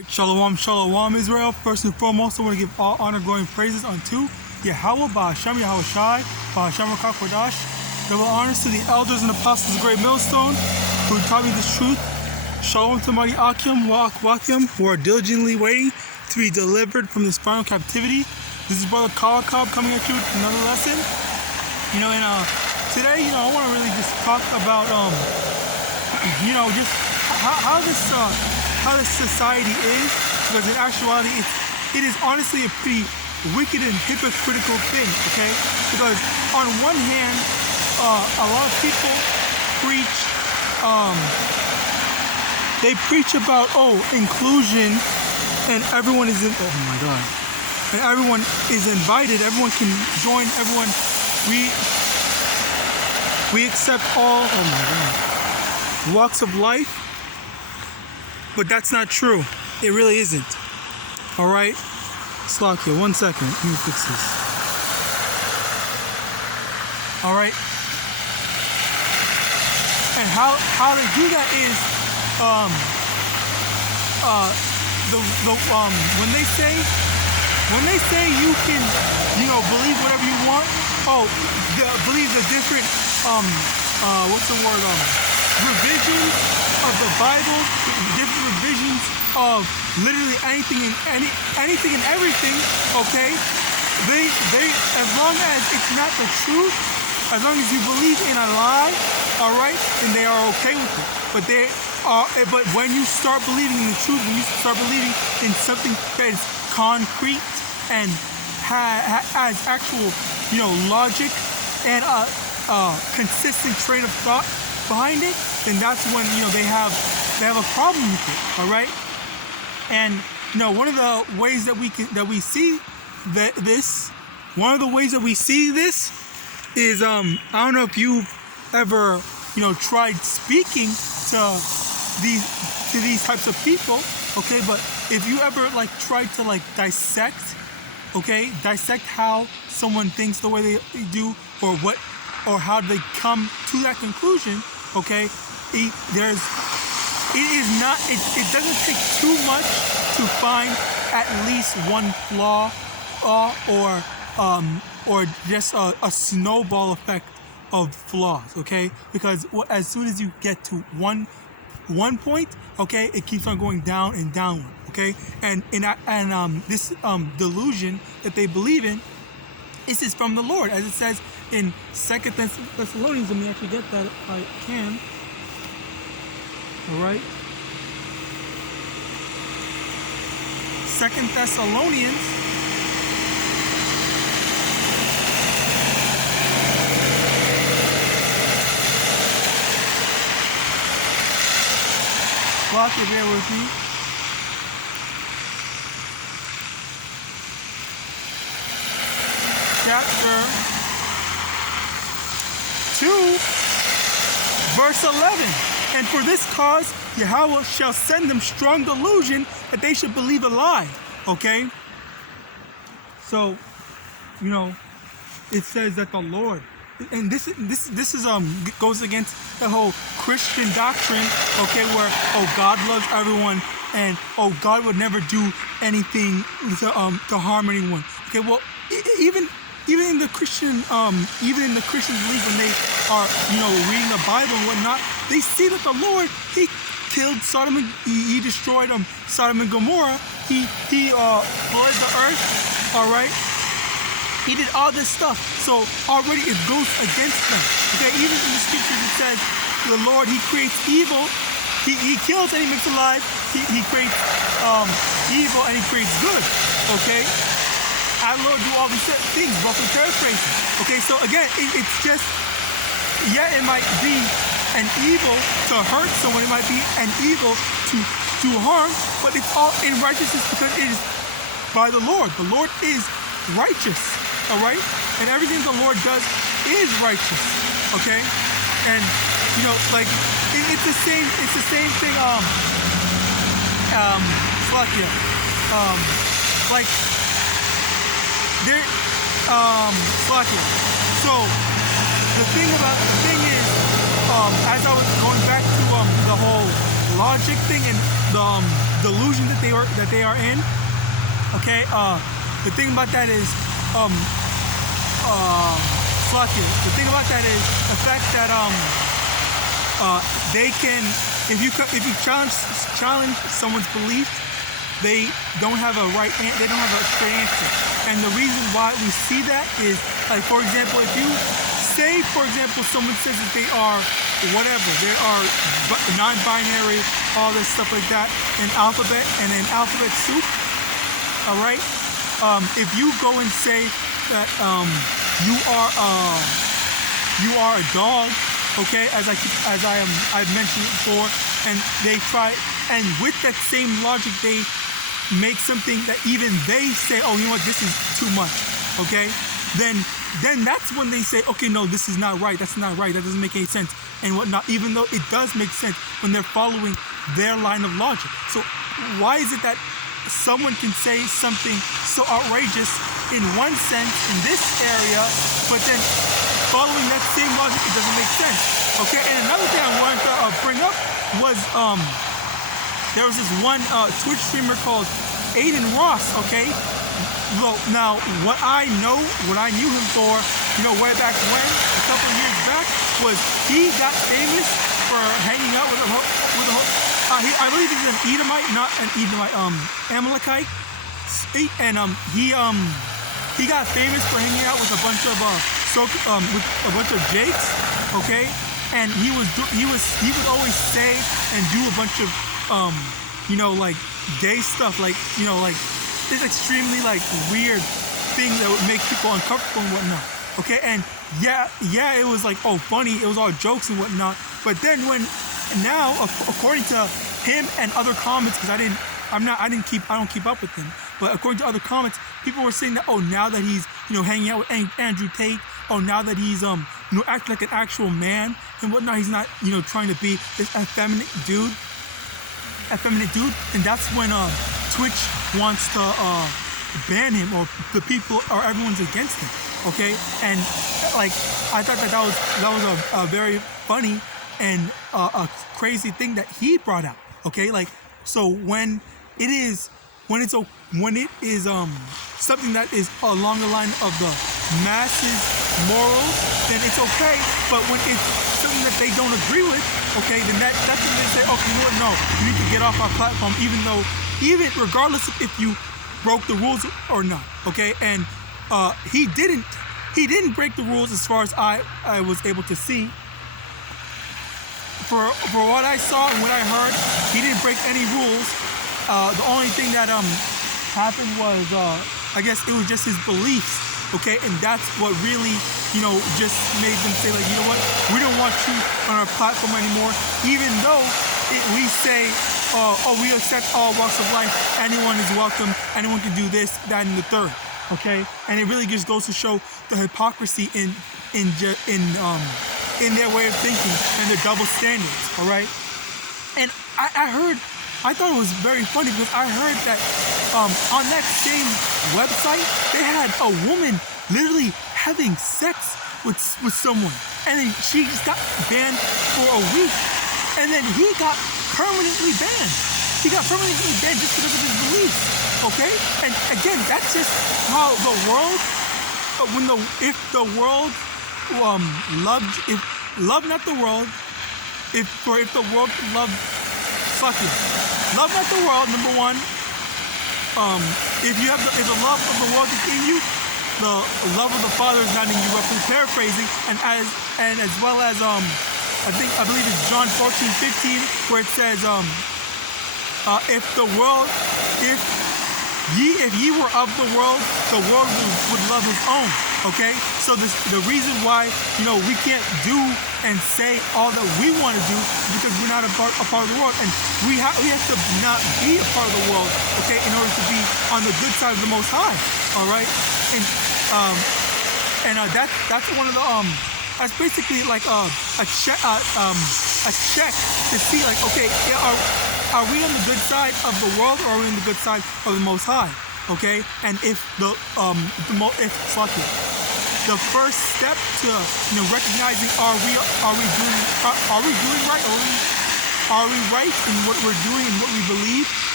Shalom, shalom, Israel. First and foremost, I want to give all honor, glory, and praises unto YAHAWAH, YAHAWASHI, YAHAWADAH. Double honors to the elders and apostles of the Great Millstone who taught me this truth. Shalom to mighty YAHAWAH, who are diligently waiting to be delivered from this final captivity. This is Brother Kawakab coming at you with another lesson. Today, I want to really just talk about, just how this society is, because in actuality it is honestly a pretty wicked and hypocritical thing, okay? Because on one hand, a lot of people preach, they preach about inclusion, and everyone is and everyone is invited, everyone can join, everyone, we accept all walks of life. But that's not true. It really isn't. Alright? Slakia, 1 second. Let me fix this. Alright? And how to do that is when they say you can believe whatever you want, believe the different revisions of the Bible, different revisions of literally anything and everything, okay? They as long as it's not the truth, as long as you believe in a lie, all right, then they are okay with it. But when you start believing in the truth, when you start believing in something that is concrete and has actual, logic and a consistent train of thought behind it, then that's when they have a problem with it. All right, and one of the ways that we see this is I don't know if you've ever tried speaking to these types of people, okay, but if you ever tried to dissect how someone thinks the way they do, or how they come to that conclusion, okay, it doesn't take too much to find at least one flaw or just a snowball effect of flaws, okay? Because as soon as you get to one point, okay, it keeps on going down and downward, okay? And this delusion that they believe in, this is from the Lord, as it says in 2 Thessalonians. Let me actually get that if I can. All right. 2 Thessalonians. Block it there with me. Chapter 2, verse 11. And for this cause, Yahweh shall send them strong delusion that they should believe a lie. Okay? So, it says that the Lord, and this is goes against the whole Christian doctrine, okay, where God loves everyone and God would never do anything to harm anyone. Okay, well, even in the Christian belief, when they are reading the Bible and whatnot, they see that the Lord, he killed Sodom and he destroyed Sodom and Gomorrah. He flooded the earth. All right, he did all this stuff. So already it goes against them. Okay, even in the scriptures it says the Lord, he creates evil. He kills and he makes alive. He creates evil and he creates good. Okay. Our Lord do all these things, roughly paraphrasing. Okay, so again, it's just, it might be an evil to hurt someone, it might be an evil to harm, but it's all in righteousness because it is by the Lord. The Lord is righteous, all right? And everything the Lord does is righteous, okay? And, it's the same thing, So the thing is, as I was going back to the whole logic thing and delusion that they are in. Okay, the thing about that is, the thing about that is the fact that they can, if you challenge someone's beliefs, they don't have a they don't have a straight answer. And the reason why we see that is, like, for example, if you say, for example, someone says that they are whatever, they are non-binary, all this stuff like that, in alphabet soup, all right? If you go and say that you are a dog, okay, I've mentioned before, and they try, and with that same logic, they make something that even they say, oh, you know what, this is too much, okay? Then that's when they say, okay, no, this is not right, that's not right, that doesn't make any sense, and whatnot, even though it does make sense when they're following their line of logic. So why is it that someone can say something so outrageous in one sense in this area, but then following that same logic, it doesn't make sense, okay? And another thing I wanted to bring up was, there was this one Twitch streamer called Aiden Ross, okay? Well, now, what I knew him for, you know, way back when, a couple of years back, was he got famous for hanging out with I believe he's an Edomite, not an Edomite, Amalekite, and he got famous for hanging out with a bunch of Jakes, okay? And he would always say and do a bunch of you know, like gay stuff, like, you know, like this extremely like weird thing that would make people uncomfortable and whatnot. Okay, and yeah, it was like, oh, funny, it was all jokes and whatnot. But then when now, according to him and other comments, because I don't keep up with him, but according to other comments, people were saying that, oh, now that he's, you know, hanging out with Andrew Tate, oh, now that he's you know, acting like an actual man and whatnot, he's not, you know, trying to be this effeminate dude, and that's when Twitch wants to ban him, or the people, or everyone's against him. Okay, and like I thought that was a very funny and a crazy thing that he brought out. Okay, like, so when it is something that is along the line of the masses morals, then it's okay. But when it's something that they don't agree with, okay, then that's when they say, okay, you know what, no, you need to get off our platform, even regardless of if you broke the rules or not. Okay, and he didn't break the rules as far as I was able to see. For what I saw and what I heard, he didn't break any rules. The only thing that happened was, I guess it was just his beliefs, okay? And that's what really, you know, just made them say, like, you know what, we don't want you on our platform anymore, even though we say, oh, we accept all walks of life, anyone is welcome, anyone can do this, that, and the third, okay? And it really just goes to show the hypocrisy in their way of thinking and their double standards, all right? And I thought it was very funny because I heard that on that same website, they had a woman literally having sex with someone, and then she just got banned for a week, and then he got permanently banned. He got permanently banned just because of his beliefs, okay? And again, that's just how the world, if the world loved not the world, if the world loved, love not the world, number one. If the love of the world is in you, the love of the Father is not in you. Roughly paraphrasing, and as well as I believe it's John 14:15, where it says if ye were of the world would love his own. Okay, so the reason why, you know, we can't do and say all that we want to do is because we're not a part of the world, and we have to not be a part of the world, okay, in order to be on the good side of the Most High. All right, and that's one of the that's basically like a check to see, like, okay, are we on the good side of the world, or are we on the good side of the Most High? Okay, and if the first step to, you know, recognizing are we doing right, are we right in what we're doing and what we believe,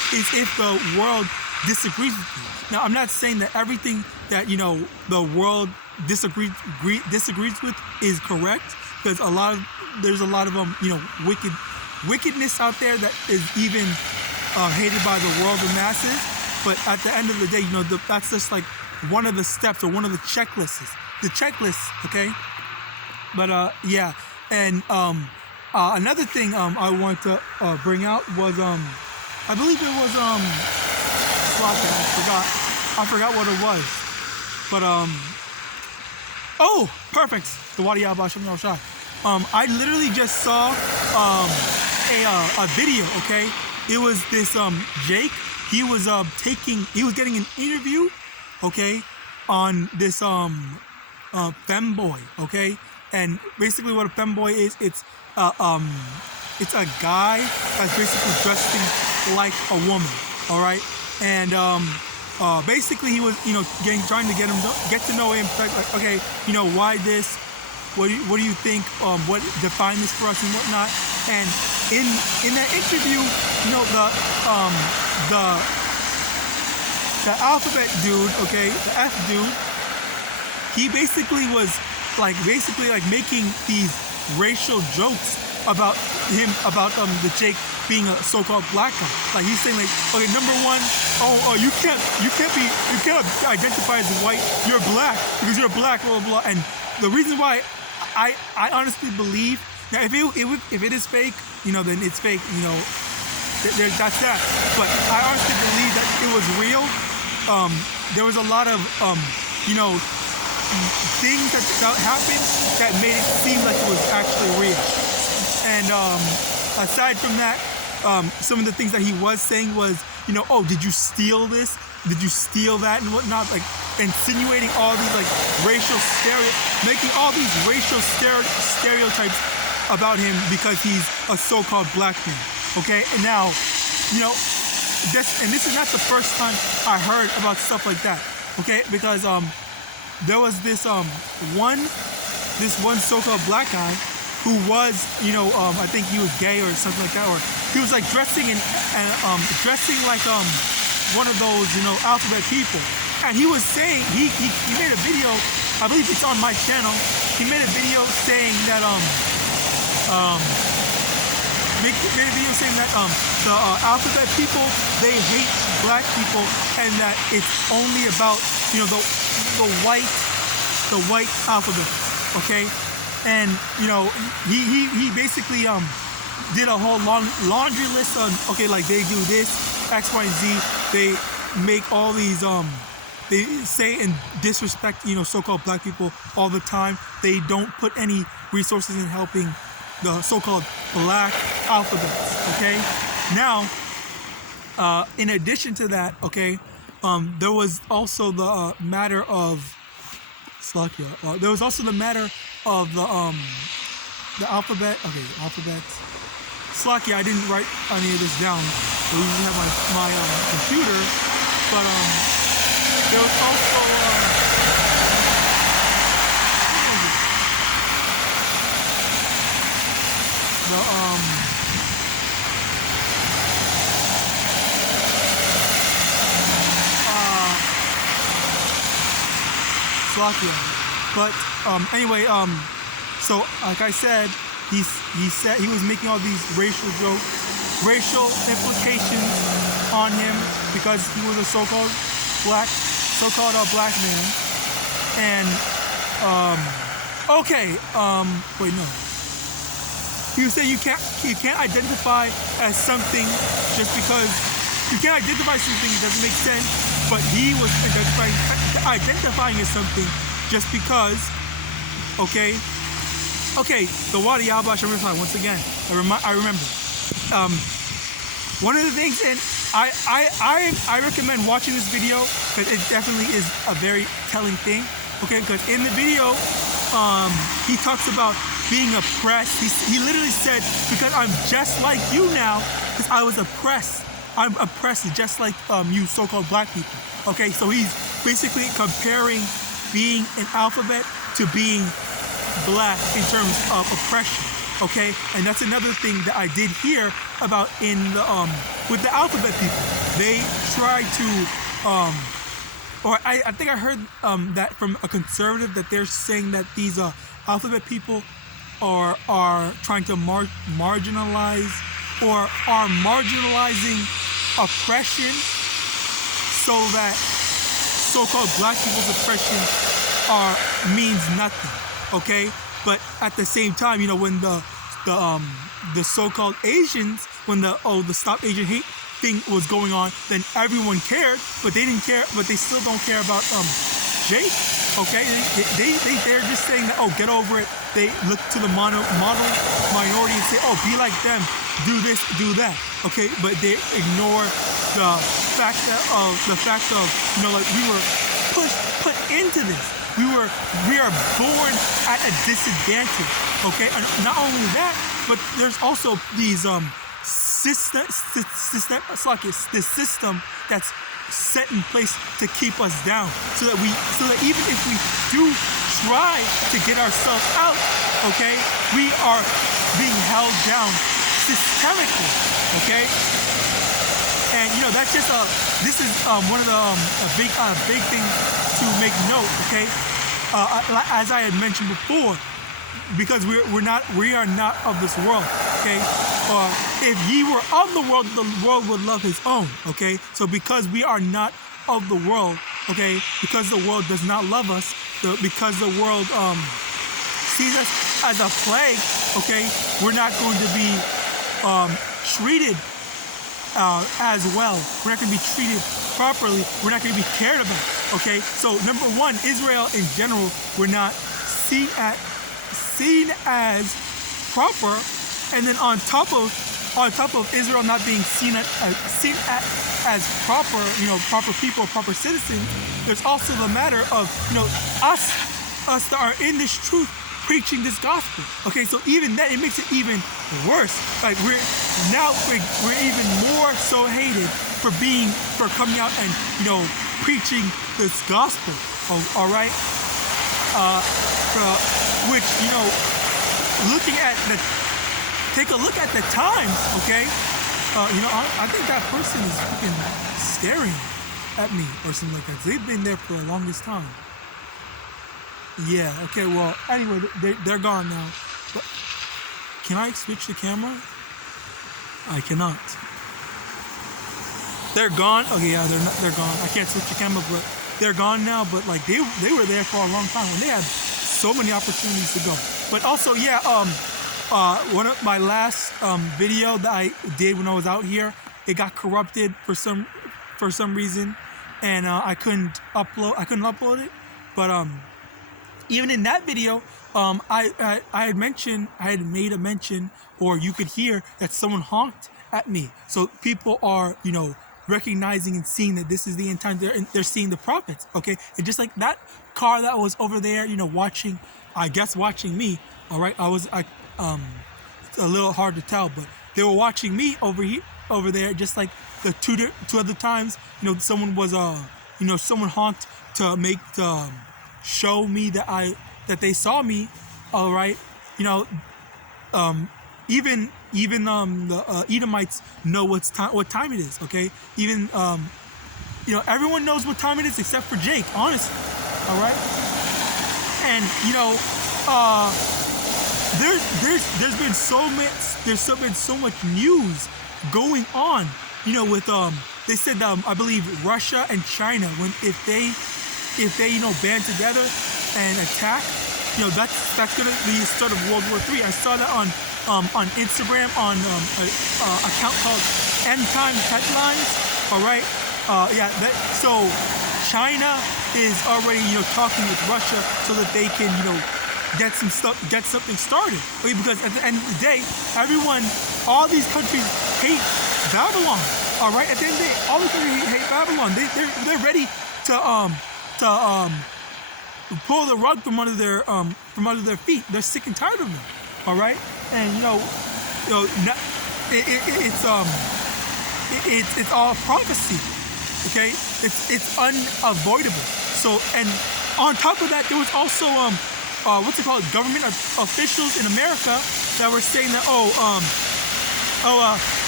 is if the world disagrees with you. Now, I'm not saying that everything that, you know, the world disagrees with is correct, because there's a lot of you know, wickedness out there that is even hated by the world of masses. But at the end of the day, you know, that's just like one of the steps or one of the checklists. Okay. But yeah, and another thing I want to bring out was I believe it was I forgot what it was, but oh, perfect, the YAHAWAH and His. I literally just saw a video. Okay, it was this Jake. He was getting an interview, okay, on this femboy, okay, and basically what a femboy is, it's a guy that's basically dressing like a woman, all right, and basically he was, you know, trying to get to know him, like, okay, you know, why this, what do you think, what define this for us and whatnot. And in that interview, you know, the alphabet dude, okay, the F dude, he basically was like making these racial jokes about him, about the Jake being a so-called black guy. Like, he's saying, like, okay, number one, you can't identify as white, you're black because you're black, blah blah blah. And the reason why I honestly believe, now if it is fake, you know, then it's fake, you know, that's that. But I honestly believe that it was real. There was a lot of you know, things that happened that made it seem like it was actually real. And aside from that, some of the things that he was saying was, you know, oh, did you steal this? Did you steal that and whatnot? Like, insinuating all these like making all these racial stereotypes about him because he's a so-called black man. Okay, and now, you know, this is not the first time I heard about stuff like that. Okay, because there was this one so-called black guy who was, you know, I think he was gay or something like that, or he was like dressing like one of those, you know, alphabet people. And he was saying, he made a video, I believe it's on my channel, he made a video saying that the alphabet people, they hate black people, and that it's only about, you know, the white alphabet, okay? And, you know, he basically did a whole laundry list on, okay, like, they do this, X, Y, and Z, they make all these they say and disrespect, you know, so-called black people all the time. They don't put any resources in helping the so-called black alphabets, okay? Now, in addition to that, okay, there was also the matter of there was also the matter of the alphabet. Okay, alphabets. I didn't write any of this down. I usually have my computer, but there was also but anyway, so like I said, he said he was making all these racial jokes, racial implications on him because he was a so-called black man. And wait, no. He was saying you can't identify as something just because you can't identify something that doesn't make sense. But he was identifying as something just because, okay, the YAHAWAH once again, I remember. One of the things, and I recommend watching this video because it definitely is a very telling thing, okay, because in the video, he talks about being oppressed. He literally said, because I'm just like you now, because I was oppressed. I'm oppressed just like you so-called black people. Okay, so he's basically comparing being an alphabet to being black in terms of oppression. Okay, and that's another thing that I did hear about in the with the alphabet people. They try to, or I think I heard that from a conservative that they're saying that these alphabet people are trying to marginalize or are marginalizing oppression, so that so-called black people's oppression means nothing. Okay, but at the same time, you know, when the so-called Asians, when the Stop Asian Hate thing was going on, then everyone cared, but they didn't care, but they still don't care about Jake. Okay, they're just saying that, oh, get over it. They look to the model minority and say, oh, be like them, do this, do that. Okay, but they ignore the fact of you know, like, we were put into this. We are born at a disadvantage. Okay, and not only that, but there's also these system that's set in place to keep us down, so that even if we do try to get ourselves out, okay, we are being held down systemically. Okay, and you know, that's just this is one of the big thing to make note. Okay, as I had mentioned before, because we are not of this world. Okay, if ye were of the world would love his own. Okay, so because we are not of the world, okay, because the world does not love us, because the world sees us as a plague, okay, we're not going to be treated as well. We're not going to be treated properly. We're not going to be cared about. Okay, so number one, Israel in general, we're not seen as proper, and then on top of Israel not being seen as proper, you know, proper people, proper citizens, there's also the matter of, you know, us that are in this truth, preaching this gospel. Okay, so even that, it makes it even worse. Like we're even more so hated for coming out and, you know, preaching this gospel. All right, which, you know, take a look at the times. Okay, you know, I think that person is freaking staring at me or something like that. They've been there for the longest time. Yeah, okay, well, anyway, they're gone now. But can I switch the camera? I cannot. They're gone? Okay, yeah, they're gone. I can't switch the camera, but they're gone now. But like they were there for a long time, and they had so many opportunities to go. But also, yeah, one of my last video that I did when I was out here, it got corrupted for some reason, and I couldn't upload it. But even in that video, I had made a mention, or you could hear that someone honked at me. So people are, you know, recognizing and seeing that this is the end time. They're seeing the prophets. Okay, and just like that car that was over there, you know, watching me. All right, it's a little hard to tell, but they were watching me over there, just like the two other times. You know, someone was someone honked to show me that they saw me. All right, you know, even the Edomites know what time it is. Okay, even you know, everyone knows what time it is except for Jake, honestly. All right, and you know, there's been so much news going on. You know, with they said I believe Russia and China, if they you know, band together and attack, you know, that's gonna be the start of World War III. I saw that on Instagram on an account called End Times Headlines. All right, yeah. So China is already, you know, talking with Russia so that they can, you know, get something started. Okay, because at the end of the day, all these countries hate Babylon. All right, at the end of the day, all these countries hate Babylon. They're ready to pull the rug from under their feet. They're sick and tired of them. All right, and you know, it's all prophecy. Okay, it's unavoidable. So, and on top of that, there was also government officials in America that were saying that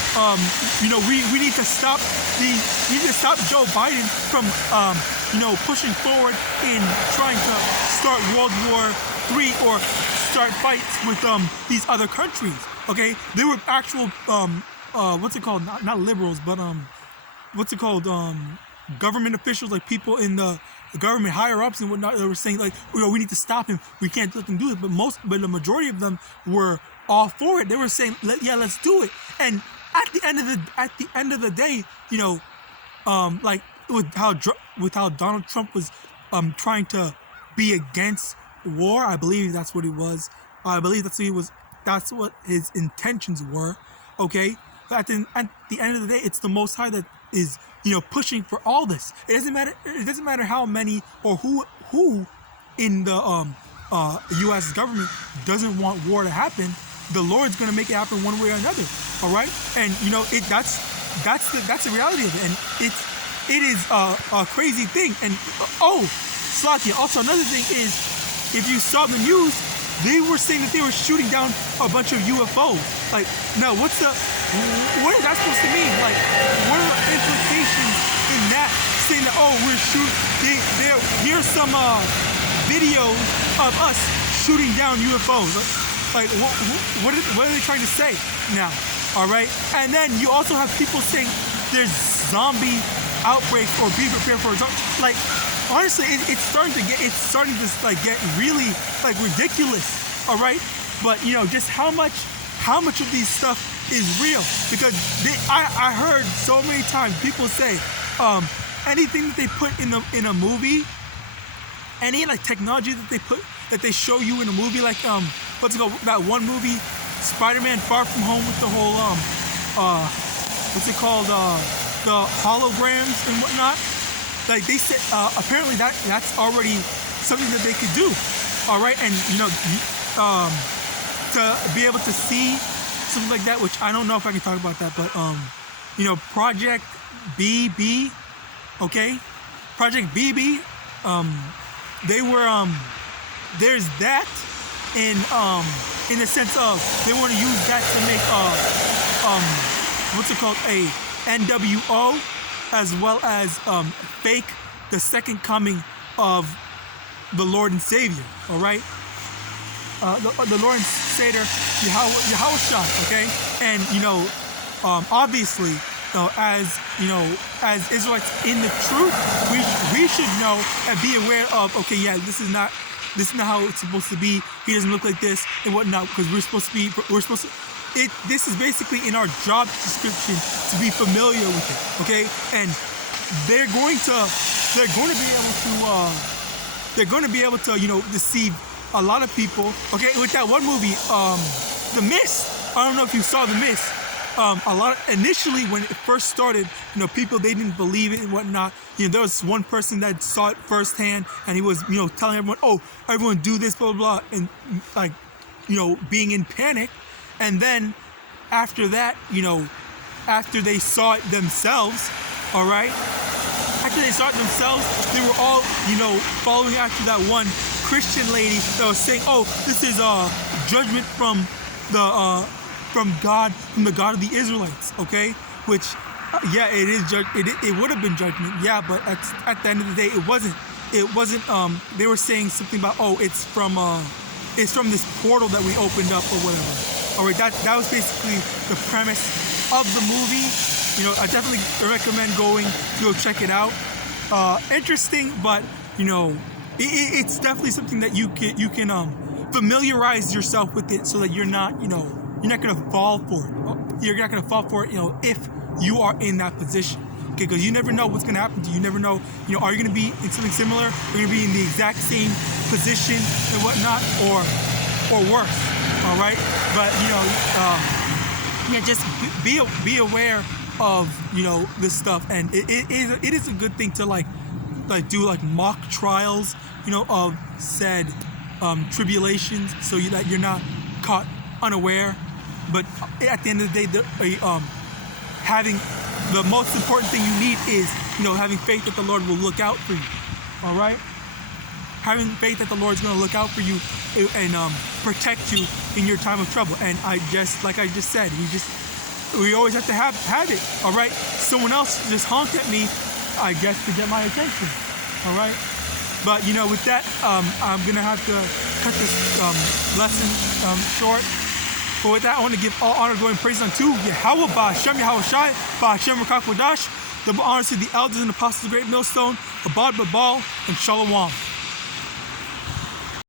we need to stop Joe Biden from pushing forward in trying to start World War III or start fights with these other countries. Okay, they were actual what's it called? Not liberals, but what's it called? Government officials, like people in the government higher ups and whatnot. They were saying like, we need to stop him. We can't let them do it. But the majority of them were all for it. They were saying, let's do it. And at the end of the day, like with how Donald Trump was trying to be against war. I believe that's what he was. I believe that's what his intentions were. Okay. But at the end of the day, it's the Most High that is pushing for all this. It doesn't matter how many or who in the U.S. government doesn't want war to happen. The Lord's gonna make it happen one way or another. All right, and that's the reality of it, and it is a crazy thing. And Slakia. Also, another thing is, if you saw the news, they were saying that they were shooting down a bunch of UFOs. Like, now what is that supposed to mean? Like, what are the implications in that? Saying that, we're shooting, here's some videos of us shooting down UFOs. Like, what are they trying to say now? All right, and then you also have people saying there's zombie outbreaks or be prepared for like. Honestly, it's starting to get really like ridiculous. All right, but just how much of these stuff is real? Because I heard so many times people say anything that they put in a movie, any like technology that they show you in a movie, like what's it called, that one movie, Spider-Man Far From Home, with the whole what's it called, the holograms and whatnot. Like they said, apparently that's already something that they could do. All right, and to be able to see something like that, which I don't know if I can talk about that, but Project BB, okay, Project BB, they were there's that in the sense of they want to use that to make what's it called, a NWO, as well as fake the second coming of the Lord and Savior. All right, the Lord and Savior YAHAWASHI. Okay, and obviously, as Israelites in the truth, we should know and be aware of. Okay, yeah, this is not how it's supposed to be. He doesn't look like this and whatnot, because we're supposed to. This is basically in our job description to be familiar with it, okay? And they're going to be able to deceive a lot of people, okay? With that one movie, The Mist. I don't know if you saw The Mist. Initially when it first started, people, they didn't believe it and whatnot. There was one person that saw it firsthand, and he was telling everyone, everyone do this, blah blah blah, and like being in panic. And then after that, after they saw it themselves, all right? After they saw it themselves, they were all, following after that one Christian lady that was saying, this is judgment from God, from the God of the Israelites, okay? Which, yeah, it is it would have been judgment, yeah, but at the end of the day, it wasn't. They were saying something about, it's from this portal that we opened up or whatever. All right, that was basically the premise of the movie. I definitely recommend going to go check it out. Interesting, but it's definitely something that you can familiarize yourself with it, so that you're not gonna fall for it. You're not gonna fall for it, if you are in that position. Okay, because you never know what's gonna happen to you. You never know, are you gonna be in something similar? Are you gonna be in the exact same position and whatnot, or worse? All right, but just be aware of this stuff, and it is a good thing to like do like mock trials, of said tribulations, so that you're not caught unaware. But at the end of the day, having the most important thing you need is having faith that the Lord will look out for you. All right, having faith that the Lord's going to look out for you and protect you in your time of trouble. And like I just said, we always have to have it. All right. Someone else just honked at me, I guess, to get my attention. All right. But with that, I'm gonna have to cut this lesson short. But with that, I want to give all honor, glory, and praise unto YAHAWAH, BAHASHEM, YAHAWASHI, BAHASHEM, RICANS. Double honors to the elders and apostles of the great millstone, Abad, Babal, and Shalom.